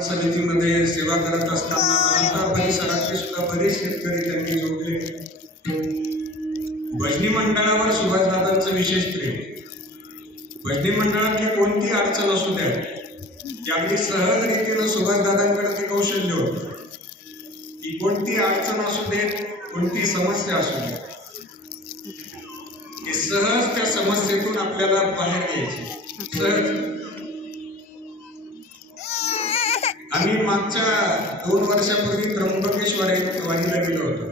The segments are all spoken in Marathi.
समितीमध्ये सेवा करत असताना नांदगाव परिसरातले सुद्धा बरेच शेतकरी त्यांनी जोडले. भजनी मंडळावर सुभाषदादांचं विशेष प्रेम. भजनी मंडळातली कोणती अडचण असू द्या ती अगदी सहज रीतीनं सुभाषदादांकडे ते कौशल्य होतं. ती कोणती अडचण असू दे, कोणती समस्या असू दे, ते सहज त्या समस्येतून आपल्याला बाहेर घ्यायचे. सहज. आम्ही मागच्या 2 वर्षापूर्वी त्र्यंबकेश्वर वारीला गेलो होतो.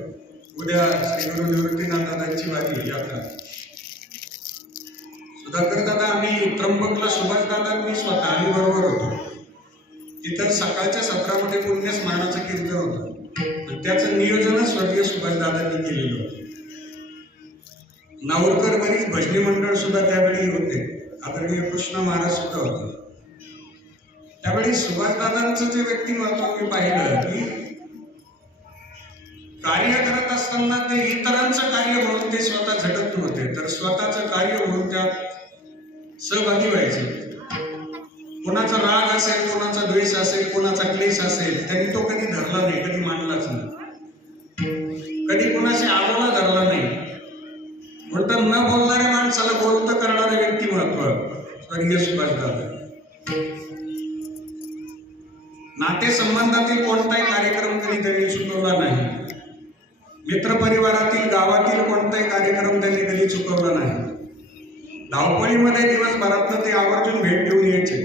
उद्या श्री गुरु निवृत्तीनाथ दादांची वारी यात्रा. सुधाकर दादा आम्ही त्र्यंबकला सुभाषदादा मी स्वतः आम्ही बरोबर होतो. तिथं सकाळच्या सत्रामध्ये पुण्य स्मरणाचं कीर्तन होतं. त्याचं नियोजनच स्वर्गीय सुभाषदादांनी केलेलं होतं. नाऊरकर बरीच भजनी मंडळ सुद्धा त्यावेळी होते. आदरणीय कृष्ण महाराज सुद्धा होते. त्यावेळी सुभाषदादांचं जे व्यक्तिमत्व मी पाहिलं की कार्य करत असताना ते इतरांचं कार्य म्हणून ते स्वतः झटत नव्हते, तर स्वतःचं कार्य म्हणून त्यात सहभागी व्हायचे. कोणाचा राग असेल, कोणाचा द्वेष असेल, कोणाचा क्लेश असेल, त्यांनी तो कधी धरला नाही, कधी मांडलाच नाही, कधी कोणाशी आलोला धरला नाही. उलट न बोलणाऱ्या माणसाला बोलतं करणारे व्यक्तिमत्व स्वर्गीय सुभाषदादा. नातेसंबंधातील कोणताही कार्यक्रम कधी त्यांनी चुकवला नाही. मित्रपरिवारातील गावातील कोणताही कार्यक्रम त्यांनी कधी चुकवला नाही. धावपळीमध्ये दिवसभरातनं ते आवर्जून भेट देऊन यायचे.